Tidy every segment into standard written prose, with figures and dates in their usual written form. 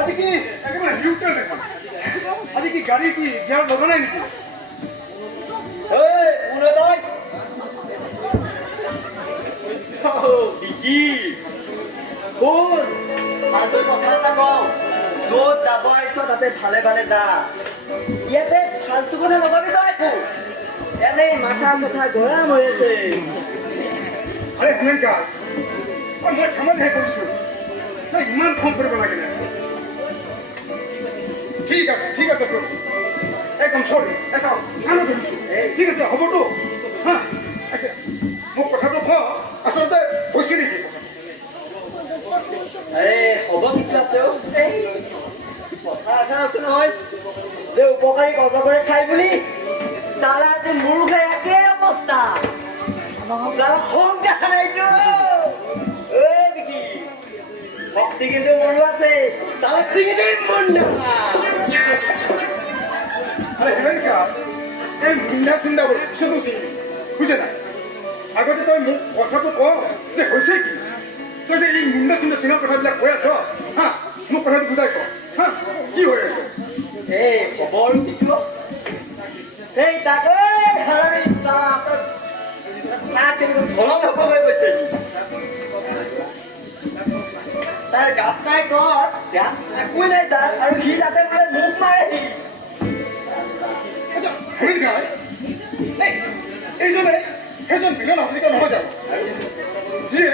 আজি কি একেবাৰে নিউট্ৰেল দেখোন আজি কি গাড়ী কি গিয়াৰ লগা নাই নেকি তাতে ভালে ভালে যা ইয়াতে ফালতু কথা নকবি তই একো এনেই মাথা চাথা গৰম হৈ আছে আৰে হেমেনকা মই ধেমালিহে কৰিছো তই ইমান খং কৰিব লাগে নে ঠিক আছে প্ৰভু একদম চৰি চাওক কাণো ধৰিছো ঠিক আছে হ'বতো হা মোক কথাটো ক আচলতে হৈছে নেকি হ'ব কিছু আছে কথা এষাৰ আছে নহয় যে উপকাৰী অজগৰে খাই বুলি চালা যে মোৰো খাই একে অৱস্থা খং দেখা নাইতো ভক্তি কিন্তু মোৰো আছে চালা চিঙি মোৰ আৰে হেমেনকা এই মুন্ডা খুন্দাবোৰ পিছতো চিনি বুজে নাই আগতে তই মোক কথাটো ক যে হৈছে কি তই যে এই মুন্ডা চুন্ডা চিঙা কথাবিলাক কৈ আছ হা মোক কথাটো বুজাই ক হা কি হৈ আছে খবৰ কিছু তাকে তাৰ গাত নাই গত একোৱেই নাই তাৰ আৰু সি তাতে বোলে মুখ মাৰেহি এইজনে সেইজন বিলন হাজৰিকা নহয় জানো যিয়ে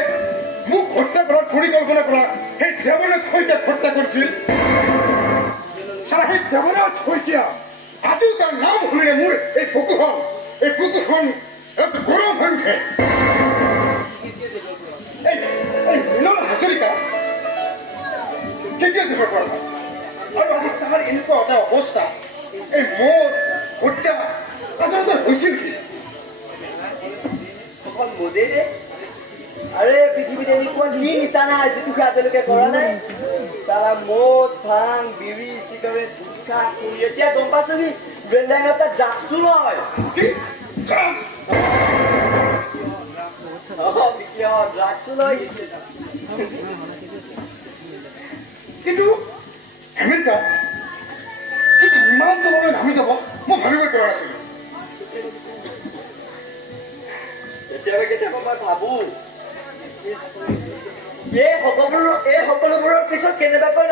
মোক হত্যা কৰাৰ পৰিকল্পনা কৰা সেই দেৱৰাজ শইকীয়াক হত্যা কৰিছিল সেই দেৱৰাজ শইকীয়া আজিও তাৰ নাম শুনিলে মোৰ এই বুকুখন গৰম হৈ উঠে এই মিলন হাজৰিকা কেতিয়া যাব পৰা আৰু আজি তাৰ এনেকুৱা এটা অৱস্থা এই মোৰ হত্যা আচলতে হৈছিল কি মোদে দে আৰে পৃথিৱীত এনেকুৱা কি নিচা নাই যিটো আজিলৈকে কৰা নাই চালা মদ ভাং বিড়ি চিগাৰেট গুটখা কৰি এতিয়া গম পাইছো কি বেলেগ এটা ড্ৰাগছো লয় ড্ৰাগছো লয় কিন্তু হেমেনকা ইমান তললৈ নামি যাব মই ভাবিব পৰা নাছিলো কেতিয়াবা মই ভাবো এই সকলোবোৰৰ পিছত কেনেবাকৈ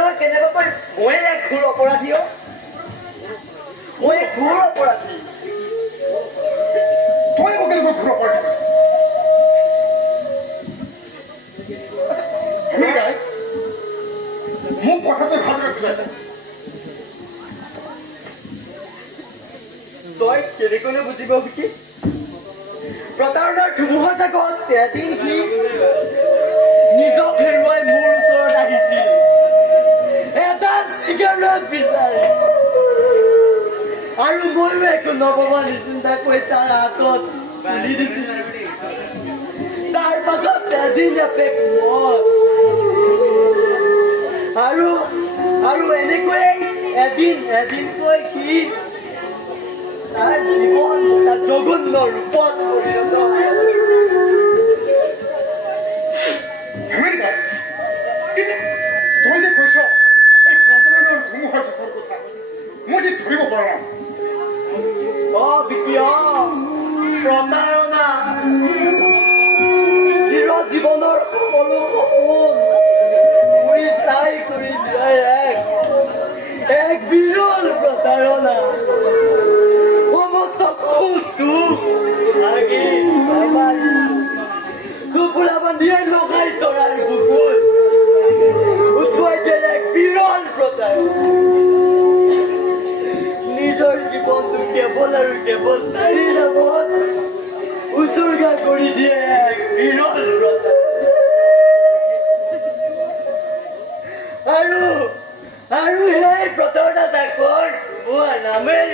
মই এক ঘোৰ অপৰাধী তই মোক কেনেকৈ ঘূৰ অপৰাধী হেমেনকাই মোক কথাটো ভালদৰে বুজাই তই কেনেকৈ বুজিব শিকি প্ৰতাৰণাৰ ধুমুহা জাগত এদিন সি নিজক হেৰুৱাই মোৰ ওচৰত আহিছিল এটা চিগাৰেট বিচাৰি আৰু ময়ো একো নভবা নিচিন্তা কৰি তাৰ হাতত তুলি দিছিল তাৰ পাছত এদিন এপেক মদ আৰু এনেকৈয়ে এদিনকৈ সি তাৰ জীৱন এটা জঘন্য ৰূপত পৰিণত হেমেনকা কিন্তু তই যে কৈছ এই প্ৰতাৰণাৰ ধুমুহাৰ জখৰ কথা মই ঠিক ধৰিব পৰা নাই প্ৰতাৰণা চিৰ জীৱনৰ সকলো সপোন কৰি দিয়াই এক বিৰল প্ৰতাৰণা সমস্ত কুকুৰা বান্ধিয়ে লগাই তৰাৰ বুকুত উঠুৱাই দিয়ে এক বিৰল প্ৰতাৰণা নিজৰ জীৱনটো কেৱল আৰু কেৱল তাইৰ নামত উচৰ্গা কৰি দিয়ে এক বিৰল আৰু সেই প্ৰতাৰণা জাকৰ মোৰ নামেই